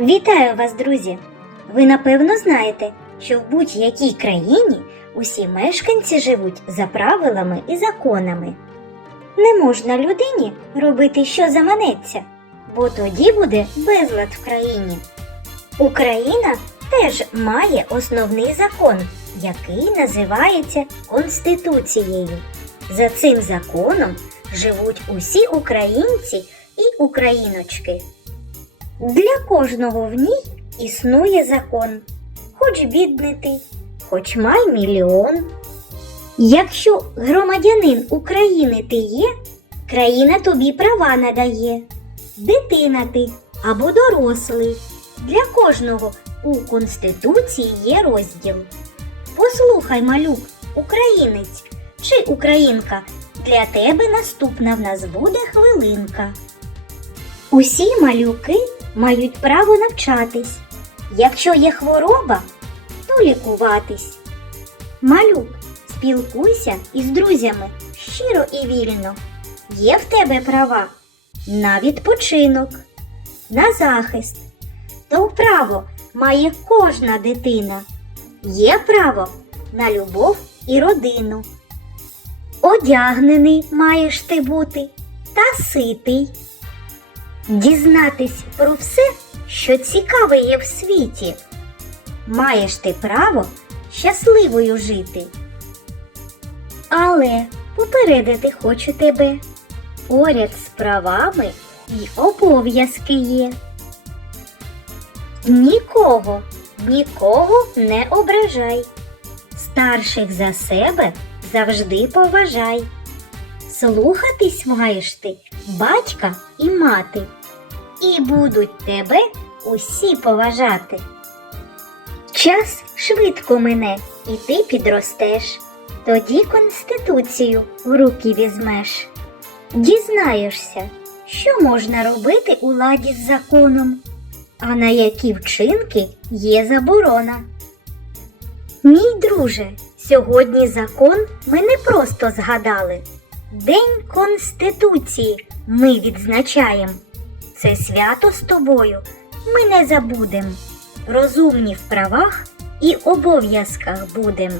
Вітаю вас, друзі! Ви напевно знаєте, що в будь-якій країні усі мешканці живуть за правилами і законами. Не можна людині робити, що заманеться, бо тоді буде безлад в країні. Україна теж має основний закон, який називається Конституцією. За цим законом живуть усі українці і україночки. Для кожного в ній існує закон, хоч бідний ти, хоч май мільйон. Якщо громадянин України ти є, країна тобі права надає. Дитина ти або дорослий. Для кожного у Конституції є розділ. Послухай, малюк, українець чи українка, для тебе наступна в нас буде хвилинка. Усі малюки мають право навчатись. Якщо є хвороба, то лікуватись. Малюк, спілкуйся із друзями щиро і вільно. Є в тебе права на відпочинок, на захист. То право має кожна дитина. Є право на любов і родину. Одягнений маєш ти бути та ситий. Дізнатись про все, що цікаве є в світі. Маєш ти право щасливою жити. Але попередити хочу тебе. Поряд з правами і обов'язки є. Нікого, нікого не ображай. Старших за себе завжди поважай. Слухатись маєш ти батька і мати, і будуть тебе усі поважати. Час швидко мине, і ти підростеш, тоді Конституцію в руки візьмеш. Дізнаєшся, що можна робити у ладі з законом, а на які вчинки є заборона. Мій друже, сьогодні закон ми не просто згадали. День Конституції ми відзначаємо. Це свято з тобою ми не забудем. Розумні в правах і обов'язках будем.